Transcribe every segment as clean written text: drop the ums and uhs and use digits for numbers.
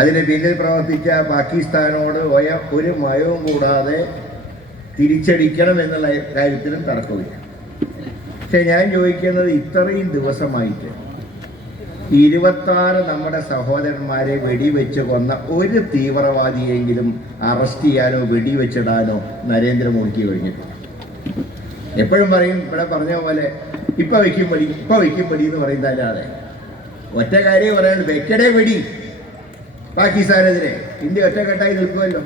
അതിന് പിന്നിൽ പ്രവർത്തിച്ച പാകിസ്ഥാനോട് ഒരു മയവും കൂടാതെ തിരിച്ചടിക്കണം എന്നുള്ള കാര്യത്തിലും തർക്കമില്ല. പക്ഷെ ഞാൻ ചോദിക്കുന്നത്, ഇത്രയും ദിവസമായിട്ട് 26 നമ്മുടെ സഹോദരന്മാരെ വെടിവെച്ച് കൊന്ന ഒരു തീവ്രവാദിയെങ്കിലും അറസ്റ്റ് ചെയ്യാനോ വെടിവെച്ചിടാനോ നരേന്ദ്രമോദിക്ക് കഴിഞ്ഞിട്ടില്ല. എപ്പോഴും പറയും, ഇവിടെ പറഞ്ഞ പോലെ ഇപ്പം വയ്ക്കും വെടി എന്ന് പറയുന്നതല്ലാതെ ഒറ്റ കാര്യം പറയാൻ, വെക്കടേ വെടി പാകിസ്ഥാനെതിരെ ഇന്ത്യ ഒറ്റക്കെട്ടായി നിൽക്കുമല്ലോ.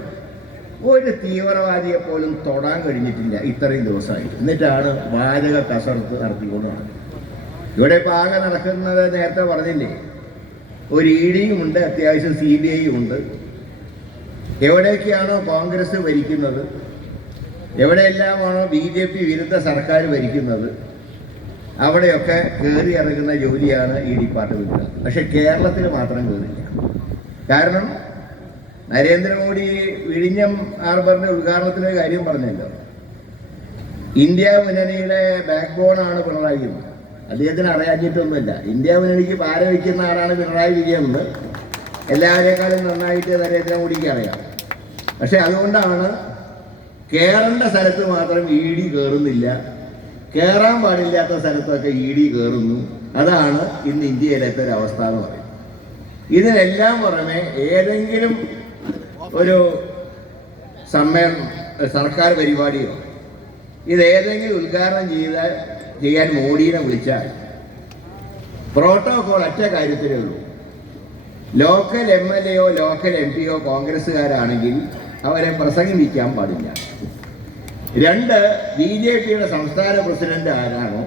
ഒരു തീവ്രവാദിയെ പോലും തൊടാൻ കഴിഞ്ഞിട്ടില്ല ഇത്രയും ദിവസമായി. എന്നിട്ടാണ് വാചക കസർത്ത് നടത്തിക്കൊണ്ട് നടക്കുന്നത്. ഇവിടെ ഇപ്പോൾ ആകെ നടക്കുന്നത് നേരത്തെ പറഞ്ഞില്ലേ, ഒരു ഇഡിയും ഉണ്ട്, അത്യാവശ്യം CBI ഉണ്ട്. എവിടെയൊക്കെയാണോ കോൺഗ്രസ് ഭരിക്കുന്നത്, എവിടെയെല്ലാമാണോ BJP വിരുദ്ധ സർക്കാർ ഭരിക്കുന്നത്, അവിടെയൊക്കെ കയറി ഇറങ്ങുന്ന ജോലിയാണ് ഈ ഡിപ്പാർട്ട്മെൻറ്റ്. പക്ഷെ കേരളത്തിൽ മാത്രം കയറില്ല. കാരണം നരേന്ദ്രമോദി വിഴിഞ്ഞം ഹാർബറിന്റെ ഉദ്ഘാടനത്തിലെ കാര്യം പറഞ്ഞല്ലോ. ഇന്ത്യ മുന്നണിയുടെ ബാക്ക് ബോണാണ് പിണറായി. അദ്ദേഹത്തിന് അറിയാഞ്ഞിട്ടൊന്നുമില്ല. ഇന്ത്യ മുന്നണിക്ക് പാര വയ്ക്കുന്ന ആളാണ് പിണറായി വിജയൻ എന്ന് എല്ലാവരേക്കാളും നന്നായിട്ട് നരേന്ദ്രമോദിക്ക് അറിയാം. പക്ഷെ അതുകൊണ്ടാണ് കയറേണ്ട സ്ഥലത്ത് മാത്രം ED കയറുന്നില്ല, കയറാൻ പാടില്ലാത്ത സ്ഥലത്തൊക്കെ ED കയറുന്നു. അതാണ് ഇന്ന് ഇന്ത്യയിലത്തെ ഒരു അവസ്ഥ എന്ന് പറയുന്നത്. ഇതിനെല്ലാം പുറമെ ഏതെങ്കിലും ഒരു സമ്മേളനം, സർക്കാർ പരിപാടിയോ ഇതേതെങ്കിലും ഉദ്ഘാടനം ചെയ്യാൻ മോഡിയെ വിളിച്ചാൽ പ്രോട്ടോകോൾ ഒറ്റ കാര്യത്തിലേ ഉള്ളൂ. ലോക്കൽ MLAയോ ലോക്കൽ MPയോ കോൺഗ്രസ്സുകാരാണെങ്കിൽ അവരെ പ്രസംഗിക്കാൻ പാടില്ല. 2, BJPയുടെ സംസ്ഥാന പ്രസിഡന്റ് ആരാണോ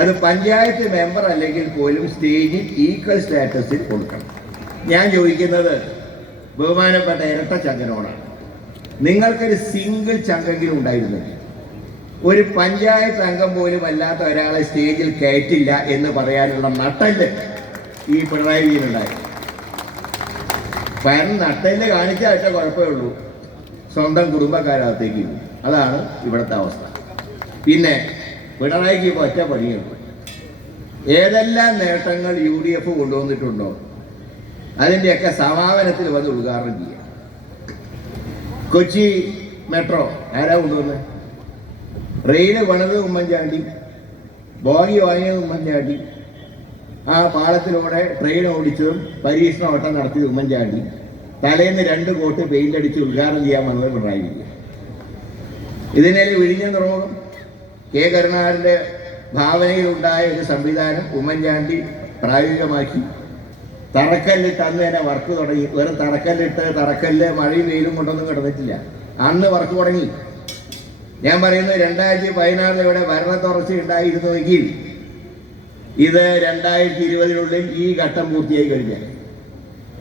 അത് പഞ്ചായത്ത് മെമ്പർ അല്ലെങ്കിൽ പോലും സ്റ്റേജിൽ ഈക്വൽ സ്റ്റാറ്റസിൽ കൊടുക്കണം. ഞാൻ ചോദിക്കുന്നത് ബഹുമാനപ്പെട്ട ഇരട്ട ചങ്കനോടാണ്. നിങ്ങൾക്കൊരു സിംഗിൾ ചങ്കെങ്കിലും ഉണ്ടായിരുന്നില്ല. ഒരു പഞ്ചായത്ത് അംഗം പോലും അല്ലാത്ത ഒരാളെ സ്റ്റേജിൽ കയറ്റില്ല എന്ന് പറയാനുള്ള നട്ടല് ഈ പിണറായി വിജയനുണ്ടായി. നട്ടല് കാണിച്ചാൽ കുഴപ്പമേ ഉള്ളൂ, സ്വന്തം കുടുംബക്കാരകത്തേക്ക് പോകും. അതാണ് ഇവിടുത്തെ അവസ്ഥ. പിന്നെ പിണറായിക്ക് ഇപ്പോൾ ഒറ്റ പണിയുണ്ട്. ഏതെല്ലാം നേട്ടങ്ങൾ UDF കൊണ്ടുവന്നിട്ടുണ്ടോ അതിൻ്റെയൊക്കെ സമാപനത്തിൽ വന്ന് ഉദ്ഘാടനം ചെയ്യുക. കൊച്ചി മെട്രോ ആരാ കൊണ്ടുവന്നത്? റെയിൽ പണിത് ഉമ്മൻചാണ്ടി, ബോഗി വാങ്ങിയത് ഉമ്മൻചാണ്ടി, ആ പാളത്തിലൂടെ ട്രെയിൻ ഓടിച്ചതും പരീക്ഷണ ഓട്ടം നടത്തിയത് ഉമ്മൻചാണ്ടി, തലേന്ന് 2 കോട്ട് പെയിന്റ് അടിച്ച് ഉദ്ഘാടനം ചെയ്യാൻ വന്നത് പിണറായി വിജയൻ. ഇതിനിടെ വിഴിഞ്ഞം തുറമുഖം K. കരുണാകരൻ്റെ ഭാവനയിലുണ്ടായ ഒരു സംവിധാനം ഉമ്മൻചാണ്ടി പ്രായോഗികമാക്കി. തറക്കല്ലിട്ട് അന്ന് തന്നെ വർക്ക് തുടങ്ങി. വെറും തറക്കല്ല് മഴയും വെയിലും കൊണ്ടൊന്നും കിടന്നിട്ടില്ല, അന്ന് വർക്ക് തുടങ്ങി. ഞാൻ പറയുന്നത് 2016 ഇവിടെ ഭരണ തുടർച്ച ഉണ്ടായിരുന്നുവെങ്കിൽ ഇത് 2020 ഈ ഘട്ടം പൂർത്തിയായി കഴിഞ്ഞാൽ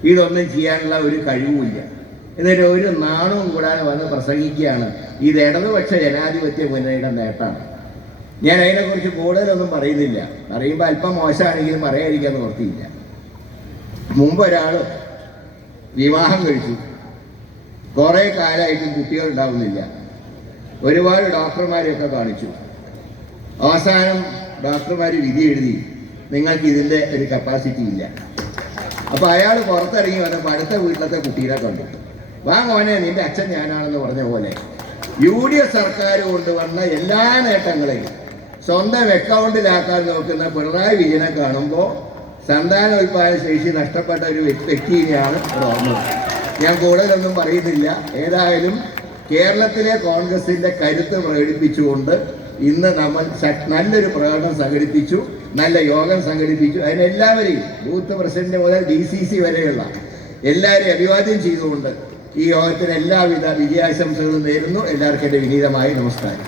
ഇതൊന്നും ചെയ്യാനുള്ള ഒരു കഴിവുമില്ല. എന്നിട്ട് ഒരു നാണവും കൂടാതെ വന്ന് പ്രസംഗിക്കുകയാണ് ഇത് ഇടതുപക്ഷ ജനാധിപത്യ മുന്നണിയുടെ നേട്ടമാണ്. ഞാൻ അതിനെക്കുറിച്ച് കൂടുതലൊന്നും പറയുന്നില്ല. പറയുമ്പോൾ അല്പം മോശമാണെങ്കിലും പറയാതിരിക്കാൻ നിവർത്തിയില്ല. മുമ്പ് ഒരാൾ വിവാഹം കഴിച്ചു, കുറേ കാലമായിട്ടും കുട്ടികൾ ഉണ്ടാവുന്നില്ല. ഒരുപാട് ഡോക്ടർമാരെയൊക്കെ കാണിച്ചു. അവസാനം ഡോക്ടർമാർ വിധി എഴുതി, നിങ്ങൾക്ക് ഇതിൻ്റെ ഒരു കപ്പാസിറ്റി ഇല്ല. അപ്പോൾ അയാൾ പുറത്തിറങ്ങി വന്നപ്പോൾ അടുത്ത വീട്ടിലത്തെ കുട്ടീനെ കണ്ടു. വാ മോനെ, നിന്റെ അച്ഛൻ ഞാനാണെന്ന് പറഞ്ഞ പോലെ UDF സർക്കാർ കൊണ്ടുവന്ന എല്ലാ നേട്ടങ്ങളെയും സ്വന്തം അക്കൗണ്ടിലാക്കാൻ നോക്കുന്ന പിണറായി വിജയനെ കാണുമ്പോൾ സന്താനോൽപാദന ശേഷി നഷ്ടപ്പെട്ട ഒരു വ്യക്തിയെയാണ് ഓർമ്മ. ഞാൻ കൂടുതലൊന്നും പറയുന്നില്ല. ഏതായാലും കേരളത്തിലെ കോൺഗ്രസിൻ്റെ കരുത്ത് പ്രകടിപ്പിച്ചുകൊണ്ട് ഇന്ന് നമ്മൾ നല്ലൊരു പ്രകടനം സംഘടിപ്പിച്ചു, നല്ല യോഗം സംഘടിപ്പിച്ചു. അതിനെല്ലാവരെയും ബൂത്ത് പ്രസിഡന്റ് മുതൽ DCC വരെയുള്ള എല്ലാവരെയും അഭിവാദ്യം ചെയ്തുകൊണ്ട് ഈ യോഗത്തിന് എല്ലാവിധ വിജയാശംസകളും നേരുന്നു. എല്ലാവർക്കും എൻ്റെ വിനീതമായ നമസ്കാരം.